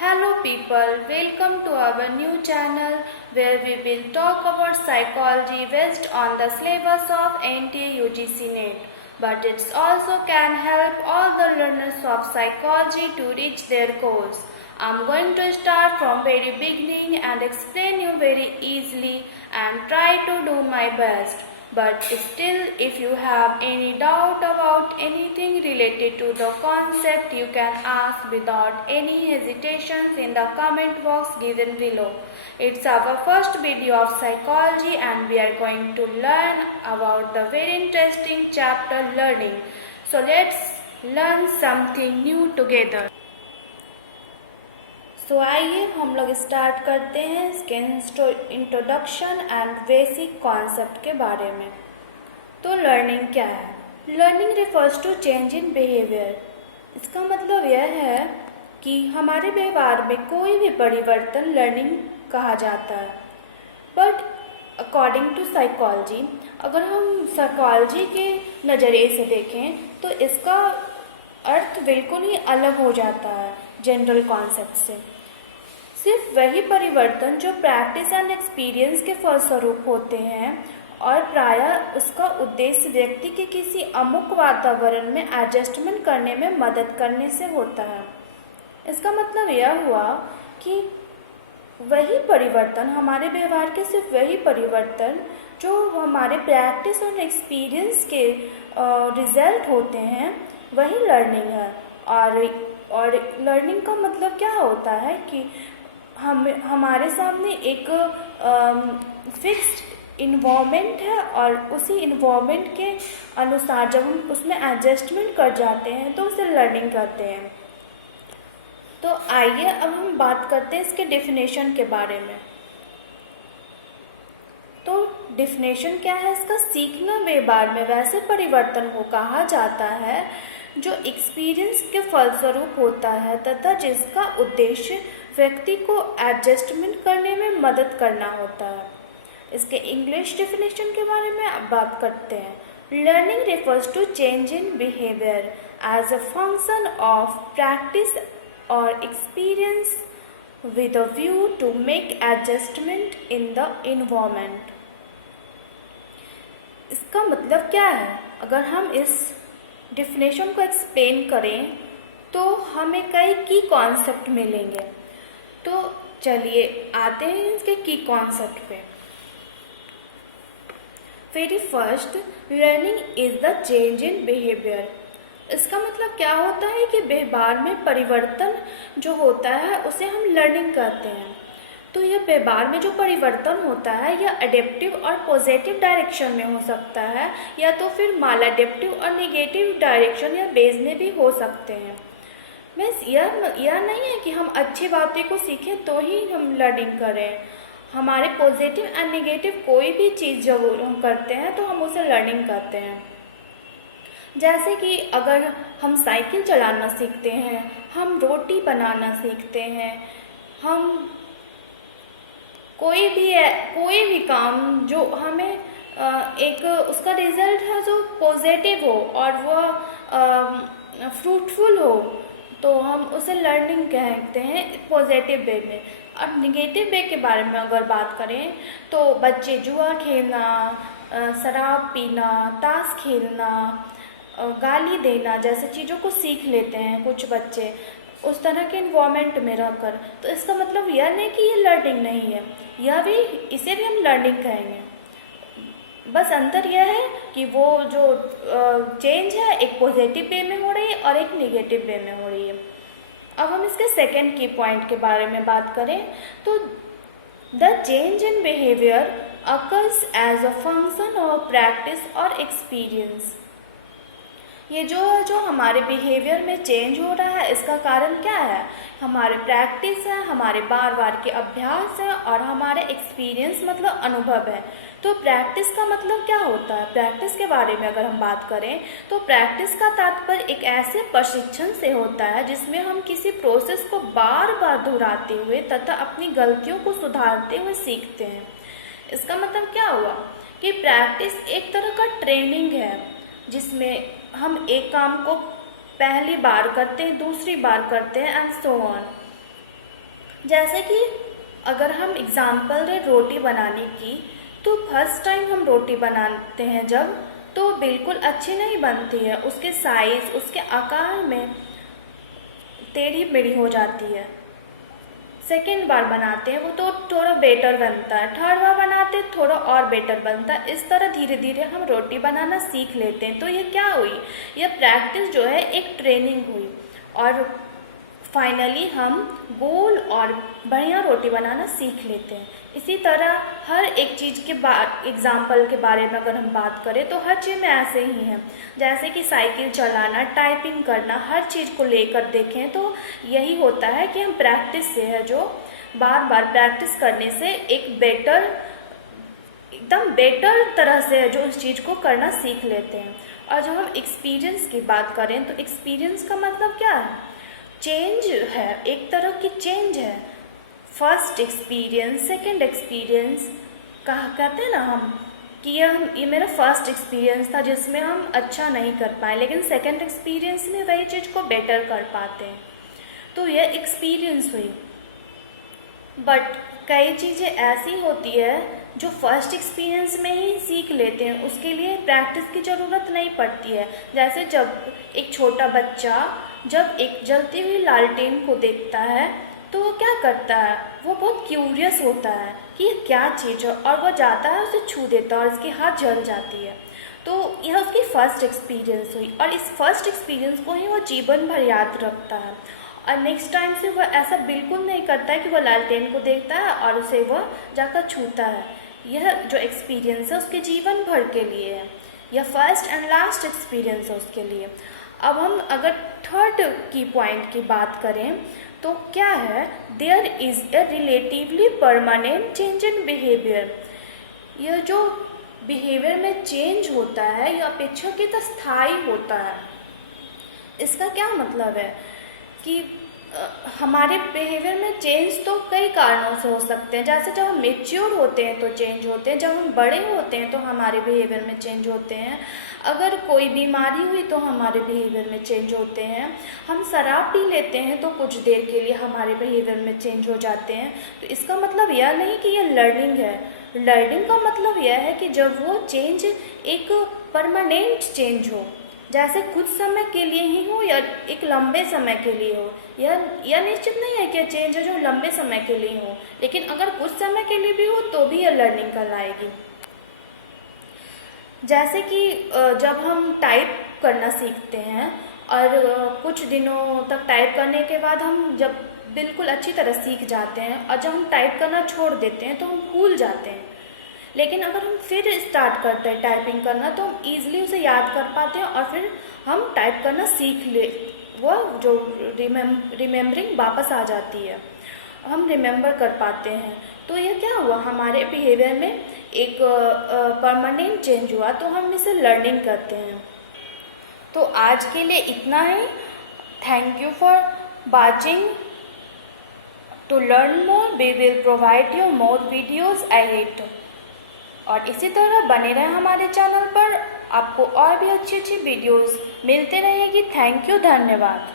Hello people, welcome to our new channel where we will talk about psychology based on the syllabus of NT-UGC NET. But it also can help all the learners of psychology to reach their goals. I'm going to start from very beginning and explain you very easily and try to do my best. But still, if you have any doubt about anything related to the concept, you can ask without any hesitations in the comment box given below. It's our first video of psychology and we are going to learn about the very interesting chapter learning. So let's learn something new together. तो आइए हम लोग start करते हैं इसके introduction and basic concept के बारे में। तो लर्निंग क्या है? Learning refers to change in behaviour. इसका मतलब यह है कि हमारे व्यवहार में कोई भी परिवर्तन लर्निंग कहा जाता है। बट अकॉर्डिंग टू साइकोलॉजी, अगर हम साइकोलॉजी के नज़रिए से देखें तो इसका अर्थ बिल्कुल ही अलग हो जाता है जनरल कॉन्सेप्ट से। सिर्फ वही परिवर्तन जो प्रैक्टिस एंड एक्सपीरियंस के फलस्वरूप होते हैं और प्रायः उसका उद्देश्य व्यक्ति के किसी अमुक वातावरण में एडजस्टमेंट करने में मदद करने से होता है। इसका मतलब यह हुआ कि वही परिवर्तन हमारे व्यवहार के सिर्फ वही परिवर्तन जो हमारे प्रैक्टिस और एक्सपीरियंस के रिजल्ट होते हैं वही लर्निंग है। और लर्निंग का मतलब क्या होता है कि हमारे सामने एक फिक्स्ड इन्वायरमेंट है और उसी इन्वायरमेंट के अनुसार जब हम उसमें एडजस्टमेंट कर जाते हैं तो उसे लर्निंग कहते हैं। तो आइए अब हम बात करते हैं इसके डेफिनेशन के बारे में। तो डेफिनेशन क्या है इसका? सीखना व्यवहार में वैसे परिवर्तन को कहा जाता है जो एक्सपीरियंस के फलस्वरूप होता है तथा जिसका उद्देश्य व्यक्ति को एडजस्टमेंट करने में मदद करना होता है। इसके इंग्लिश डेफिनेशन के बारे में अब बात करते हैं। Learning refers to change in behaviour as a function of practice और experience with a view to make adjustment in the environment. इसका मतलब क्या है? अगर हम इस डेफिनेशन को एक्सप्लेन करें तो हमें कई की कॉन्सेप्ट मिलेंगे। तो चलिए आते हैं इसके की कॉन्सेप्ट पे। Very first, learning is the change in behaviour. इसका मतलब क्या होता है कि व्यवहार में परिवर्तन जो होता है उसे हम लर्निंग कहते हैं। तो यह व्यवहार में जो परिवर्तन होता है यह एडेप्टिव और पॉजिटिव डायरेक्शन में हो सकता है या तो फिर माल एडेप्टिव और नेगेटिव डायरेक्शन या बेस में भी हो सकते हैं। बस यह नहीं है कि हम अच्छी बातें को सीखें तो ही हम लर्निंग करें। हमारे पॉजिटिव एंड नेगेटिव कोई भी चीज़ जब हम करते हैं तो हम उसे लर्निंग करते हैं। जैसे कि अगर हम साइकिल चलाना सीखते हैं, हम रोटी बनाना सीखते हैं, हम कोई भी काम जो हमें एक उसका रिजल्ट है जो पॉजिटिव हो और वह फ्रूटफुल हो तो हम उसे लर्निंग कहते हैं पॉजिटिव वे में। और निगेटिव वे के बारे में अगर बात करें तो बच्चे जुआ खेलना, शराब पीना, ताश खेलना, गाली देना जैसे चीज़ों को सीख लेते हैं कुछ बच्चे उस तरह के इन्वायरमेंट में रहकर। तो इसका मतलब यह नहीं कि ये लर्निंग नहीं है, इसे भी हम लर्निंग कहेंगे। बस अंतर यह है कि वो जो चेंज है एक पॉजिटिव वे में हो रही है और एक नेगेटिव वे में हो रही है। अब हम इसके सेकंड की पॉइंट के बारे में बात करें तो the change in behaviour occurs as a function of practice और एक्सपीरियंस। ये जो हमारे बिहेवियर में चेंज हो रहा है इसका कारण क्या है? हमारे प्रैक्टिस है, हमारे बार बार के अभ्यास है और हमारे एक्सपीरियंस मतलब अनुभव है। तो प्रैक्टिस का मतलब क्या होता है? प्रैक्टिस के बारे में अगर हम बात करें तो प्रैक्टिस का तात्पर्य एक ऐसे प्रशिक्षण से होता है जिसमें हम किसी प्रोसेस को बार बार दोहराते हुए तथा अपनी गलतियों को सुधारते हुए सीखते हैं। इसका मतलब क्या हुआ कि प्रैक्टिस एक तरह का ट्रेनिंग है जिसमें हम एक काम को पहली बार करते हैं, दूसरी बार करते हैं एंड सो ऑन। जैसे कि अगर हम एग्ज़ाम्पल दें रोटी बनाने की, तो फर्स्ट टाइम हम रोटी बनाते हैं जब, तो बिल्कुल अच्छी नहीं बनती है, उसके साइज़, उसके आकार में टेढ़ी मेढ़ी हो जाती है। सेकेंड बार बनाते हैं वो तो थोड़ा बेटर बनता है, थर्ड बार बनाते हैं थोड़ा और बेटर बनता है। इस तरह धीरे धीरे हम रोटी बनाना सीख लेते हैं। तो ये क्या हुई, यह प्रैक्टिस जो है एक ट्रेनिंग हुई, और फाइनली हम गोल और बढ़िया रोटी बनाना सीख लेते हैं। इसी तरह हर एक चीज़ के एग्ज़ाम्पल के बारे में अगर हम बात करें तो हर चीज़ में ऐसे ही हैं। जैसे कि साइकिल चलाना, टाइपिंग करना, हर चीज़ को लेकर देखें तो यही होता है कि हम प्रैक्टिस से है, जो बार बार प्रैक्टिस करने से एक एकदम बेटर तरह से जो उस चीज़ को करना सीख लेते हैं। और जब हम एक्सपीरियंस की बात करें तो एक्सपीरियंस का मतलब क्या है, चेंज है, एक तरह की चेंज है। फर्स्ट एक्सपीरियंस, सेकंड एक्सपीरियंस कहते हैं ना हम कि ये मेरा फर्स्ट एक्सपीरियंस था जिसमें हम अच्छा नहीं कर पाए, लेकिन सेकंड एक्सपीरियंस में वही चीज़ को बेटर कर पाते हैं। तो यह एक्सपीरियंस हुई। बट कई चीज़ें ऐसी होती है जो फर्स्ट एक्सपीरियंस में ही सीख लेते हैं, उसके लिए प्रैक्टिस की ज़रूरत नहीं पड़ती है। जैसे जब एक छोटा बच्चा जब एक जलती हुई लालटेन को देखता है तो वो क्या करता है, वो बहुत क्यूरियस होता है कि ये क्या चीज़ है, और वो जाता है उसे छू देता है और उसकी हाथ जल जाती है। तो यह उसकी फ़र्स्ट एक्सपीरियंस हुई, और इस फर्स्ट एक्सपीरियंस को ही वो जीवन भर याद रखता है। और नेक्स्ट टाइम से वह ऐसा बिल्कुल नहीं करता है कि वह लालटेन को देखता है और उसे वह जाकर छूता है। यह जो एक्सपीरियंस है उसके जीवन भर के लिए है, यह फर्स्ट एंड लास्ट एक्सपीरियंस है उसके लिए। अब हम अगर थर्ड की पॉइंट की बात करें तो क्या है, there is a relatively permanent change in behaviour. यह जो बिहेवियर में चेंज होता है यह अपेक्षाकृत स्थायी होता है। इसका क्या मतलब है कि हमारे बिहेवियर में चेंज तो कई कारणों से हो सकते हैं। जैसे जब हम मेच्योर होते हैं तो चेंज होते हैं, जब हम बड़े होते हैं तो हमारे बिहेवियर में चेंज होते हैं, अगर कोई बीमारी हुई तो हमारे बिहेवियर में चेंज होते हैं, हम शराब पी लेते हैं तो कुछ देर के लिए हमारे बिहेवियर में चेंज हो जाते हैं। तो इसका मतलब यह नहीं कि यह लर्निंग है। लर्निंग का मतलब यह है कि जब वो चेंज एक परमानेंट चेंज हो, जैसे कुछ समय के लिए ही हो या एक लंबे समय के लिए हो। यह निश्चित नहीं है कि चेंज है जो लंबे समय के लिए हो, लेकिन अगर कुछ समय के लिए भी हो तो भी यह लर्निंग कहलाएगी। जैसे कि जब हम टाइप करना सीखते हैं और कुछ दिनों तक टाइप करने के बाद हम जब बिल्कुल अच्छी तरह सीख जाते हैं, और जब हम टाइप करना छोड़ देते हैं तो हम भूल जाते हैं। लेकिन अगर हम फिर स्टार्ट करते हैं टाइपिंग करना तो हम ईज़िली उसे याद कर पाते हैं और फिर हम टाइप करना सीख ले, वह जो रिमेम्बरिंग वापस आ जाती है, हम रिमेम्बर कर पाते हैं। तो ये क्या हुआ, हमारे बिहेवियर में एक परमानेंट चेंज हुआ, तो हम इसे लर्निंग करते हैं। तो आज के लिए इतना ही। Thank you for watching. To learn more we will provide you more videos at. और इसी तरह बने रहें हमारे चैनल पर, आपको और भी अच्छी अच्छी वीडियोस मिलते रहेगी। थैंक यू, धन्यवाद।